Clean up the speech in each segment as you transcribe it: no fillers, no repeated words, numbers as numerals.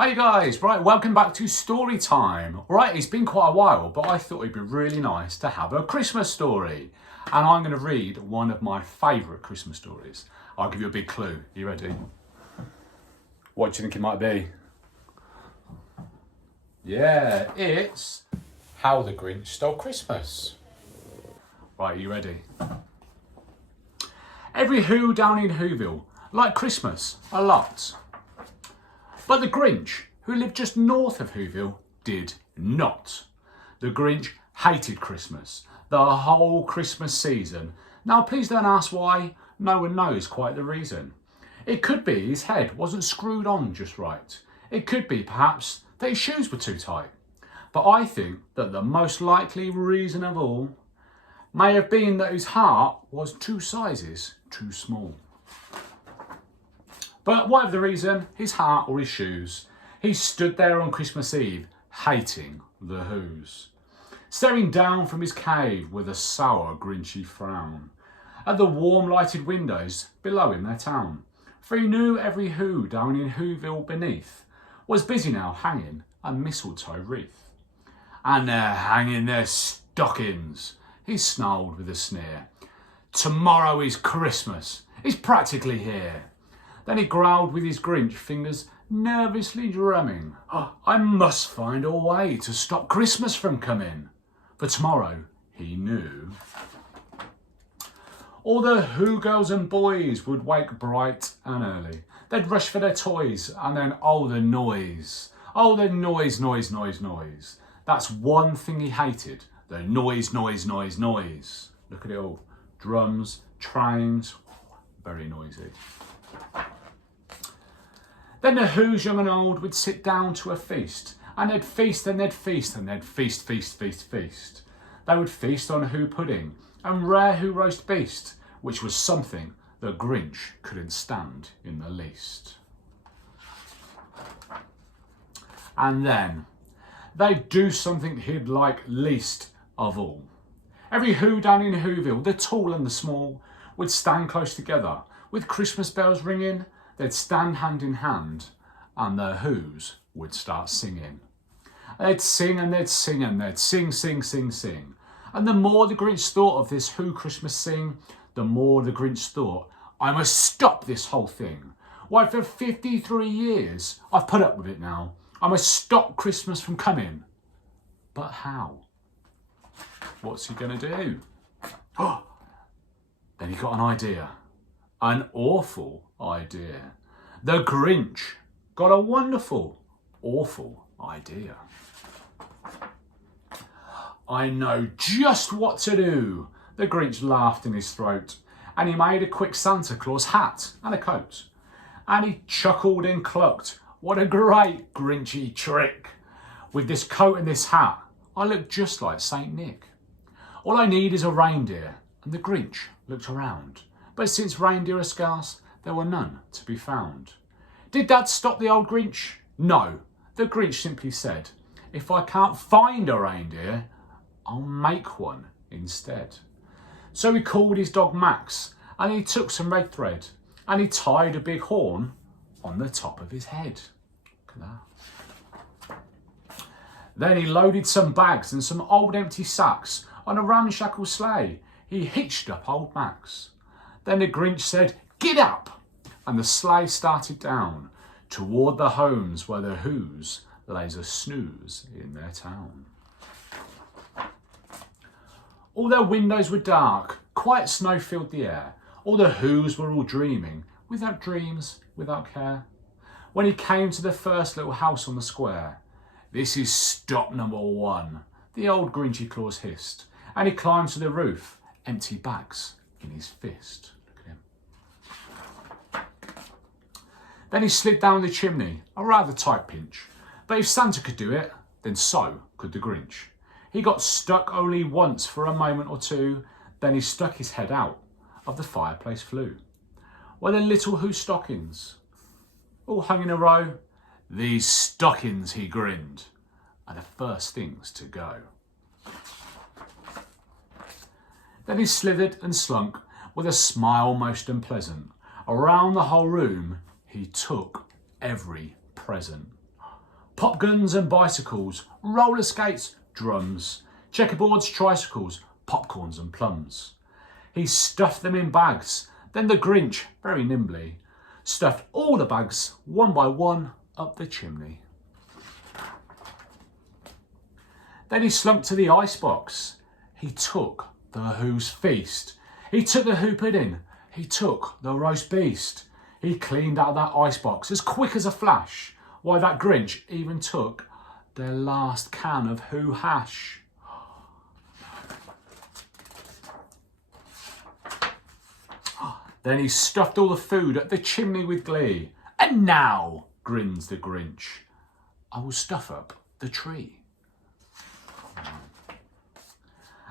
Hey guys, right, welcome back to Storytime. Right, it's been quite a while, but I thought it'd be really nice to have a Christmas story. And I'm going to read one of my favourite Christmas stories. I'll give you a big clue. You ready? What do you think it might be? Yeah, it's How the Grinch Stole Christmas. Right, are you ready? Every Who down in Whoville liked Christmas a lot. But the Grinch, who lived just north of Whoville, did not. The Grinch hated Christmas, the whole Christmas season. Now please don't ask why, no one knows quite the reason. It could be his head wasn't screwed on just right. It could be perhaps that his shoes were too tight. But I think that the most likely reason of all may have been that his heart was 2 sizes too small. But whatever the reason, his heart or his shoes, he stood there on Christmas Eve, hating the Whos, staring down from his cave with a sour, grinchy frown at the warm lighted windows below in their town. For he knew every Who down in Whoville beneath was busy now hanging a mistletoe wreath. And they're hanging their stockings, he snarled with a sneer. Tomorrow is Christmas, it's practically here. Then he growled with his Grinch fingers nervously drumming. I must find a way to stop Christmas from coming. For tomorrow, he knew, all the Who girls and boys would wake bright and early. They'd rush for their toys and then the noise. Oh, the noise, noise, noise, noise. That's one thing he hated, the noise, noise, noise, noise. Look at it all. Drums, trains, very noisy. Then the Whos, young and old, would sit down to a feast, and they'd feast and they'd feast and they'd feast, feast, feast, feast. They would feast on Who pudding and rare Who roast beast, which was something the Grinch couldn't stand in the least. And then they'd do something he'd like least of all. Every Who down in Whoville, the tall and the small, would stand close together with Christmas bells ringing. They'd stand hand in hand and the Whos would start singing. They'd sing and they'd sing and they'd sing, sing, sing, sing. And the more the Grinch thought of this Who Christmas sing, the more the Grinch thought, I must stop this whole thing. Why, for 53 years, I've put up with it now. I must stop Christmas from coming. But how? What's he going to do? Then he got an idea. An awful idea. The Grinch got a wonderful, awful idea. I know just what to do. The Grinch laughed in his throat, and he made a quick Santa Claus hat and a coat. And he chuckled and clucked, what a great Grinchy trick. With this coat and this hat, I look just like Saint Nick. All I need is a reindeer. And the Grinch looked around. But since reindeer are scarce, there were none to be found. Did Dad stop the old Grinch? No. The Grinch simply said, if I can't find a reindeer, I'll make one instead. So he called his dog Max, and he took some red thread, and he tied a big horn on the top of his head. Look at that. Then he loaded some bags and some old empty sacks on a ramshackle sleigh. He hitched up old Max. Then the Grinch said, get up! And the sleigh started down toward the homes where the Whos lays a snooze in their town. All their windows were dark, quiet snow filled the air. All the Whos were all dreaming, without dreams, without care. When he came to the first little house on the square, this is stop number 1, the old Grinchy Claus hissed, and he climbed to the roof, empty bags in his fist. Look at him. Then he slid down the chimney, a rather tight pinch. But if Santa could do it, then so could the Grinch. He got stuck only once for a moment or two, then he stuck his head out of the fireplace flue, where the little Who stockings all hung in a row. These stockings, he grinned, are the first things to go. Then he slithered and slunk with a smile most unpleasant. Around the whole room he took every present. pop guns and bicycles, roller skates, drums, checkerboards, tricycles, popcorns and plums. He stuffed them in bags. Then the Grinch, very nimbly, stuffed all the bags, one by one, up the chimney. Then he slunk to the icebox. He took the Who's feast. He took the Who pudding. He took the roast beast. He cleaned out that icebox as quick as a flash. Why, that Grinch even took their last can of Who hash. Then he stuffed all the food up the chimney with glee. And now, grins the Grinch, I will stuff up the tree.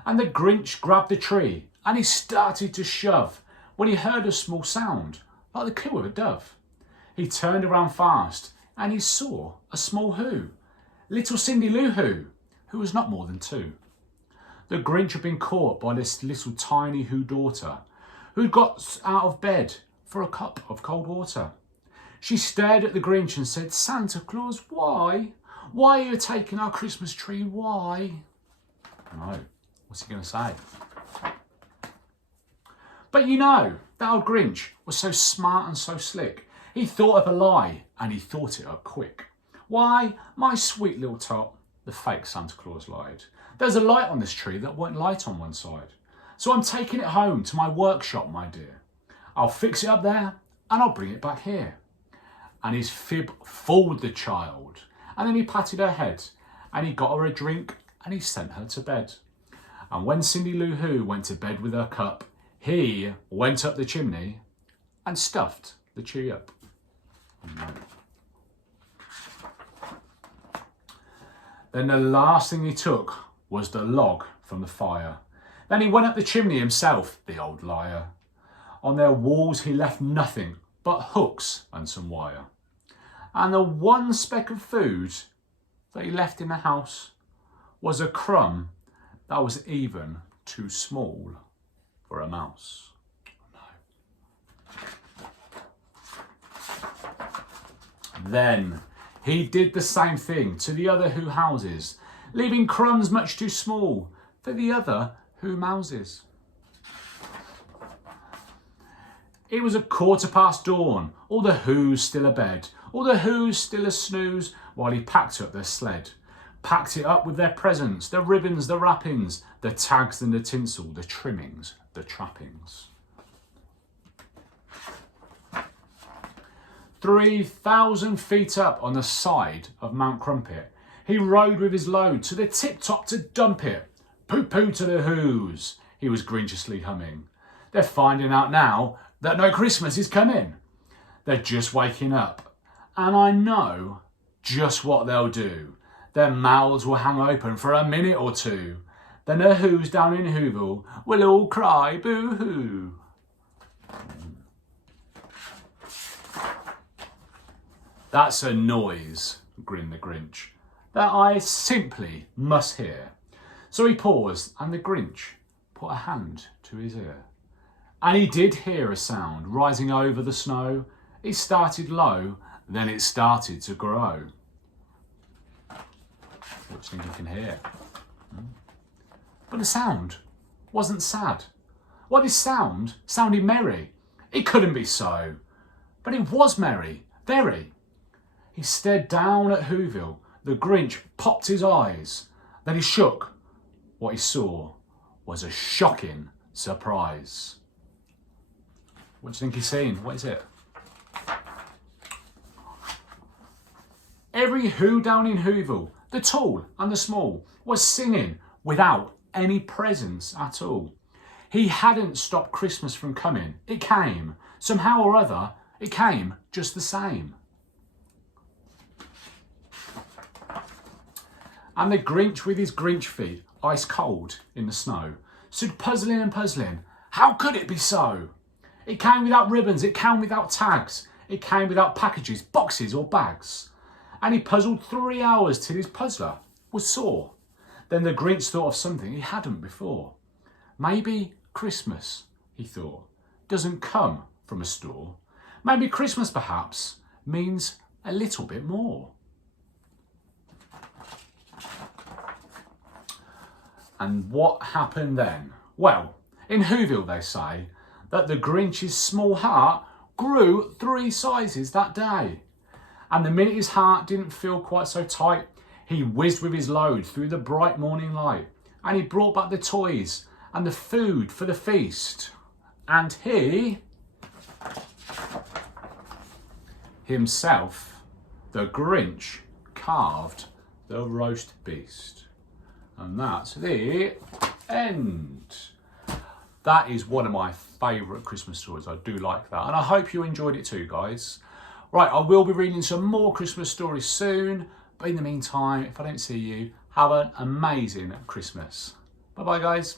And the Grinch grabbed the tree and he started to shove when he heard a small sound, like the coo of a dove. He turned around fast and he saw a small Who, little Cindy Lou Who was not more than 2. The Grinch had been caught by this little tiny Who daughter, who got out of bed for a cup of cold water. She stared at the Grinch and said, Santa Claus, why? Why are you taking our Christmas tree? Why? No, what's he going to say? But you know, that old Grinch was so smart and so slick. He thought up a lie and he thought it up quick. Why, my sweet little tot, the fake Santa Claus lied. There's a light on this tree that won't light on one side. So I'm taking it home to my workshop, my dear. I'll fix it up there and I'll bring it back here. And his fib fooled the child. And then he patted her head and he got her a drink and he sent her to bed. And when Cindy Lou Who went to bed with her cup, he went up the chimney and stuffed the tree up. Then the last thing he took was the log from the fire. Then he went up the chimney himself, the old liar. On their walls he left nothing but hooks and some wire. And the one speck of food that he left in the house was a crumb that was even too small for a mouse. Then he did the same thing to the other Who houses, leaving crumbs much too small for the other Who mouses. It was 15:15 dawn, all the Who's still abed, all the Who's still a snooze, while he packed up their sled. Packed it up with their presents, the ribbons, the wrappings, the tags and the tinsel, the trimmings, the trappings. 3,000 feet up on the side of Mount Crumpet, he rode with his load to the tip-top to dump it. Pooh-pooh to the Who's, he was grinchiously humming. They're finding out now that no Christmas is coming. They're just waking up, and I know just what they'll do. Their mouths will hang open for a minute or two. Then the Who's down in Whoville will all cry boo-hoo. That's a noise, grinned the Grinch, that I simply must hear. So he paused and the Grinch put a hand to his ear. And he did hear a sound rising over the snow. It started low, then it started to grow. What do you think you can hear? But the sound wasn't sad. Well, this sound sounded merry. It couldn't be so. But it was merry, very. He stared down at Whoville. The Grinch popped his eyes. Then he shook. What he saw was a shocking surprise. What do you think he's seen? What is it? Every Who down in Whoville, the tall and the small, was singing without any presents at all. He hadn't stopped Christmas from coming. It came. Somehow or other, it came just the same. And the Grinch with his Grinch feet, ice cold in the snow, stood puzzling and puzzling. How could it be so? It came without ribbons, it came without tags, it came without packages, boxes or bags. And he puzzled 3 hours till his puzzler was sore. Then the Grinch thought of something he hadn't before. Maybe Christmas, he thought, doesn't come from a store. Maybe Christmas, perhaps, means a little bit more. And what happened then? Well, in Whoville they say that the Grinch's small heart grew 3 sizes that day. And the minute his heart didn't feel quite so tight, he whizzed with his load through the bright morning light, and he brought back the toys and the food for the feast. And he himself, the Grinch, carved the roast beast. And that's the end. That is one of my favourite Christmas stories. I do like that. And I hope you enjoyed it too, guys. Right, I will be reading some more Christmas stories soon. But in the meantime, if I don't see you, have an amazing Christmas. Bye-bye, guys.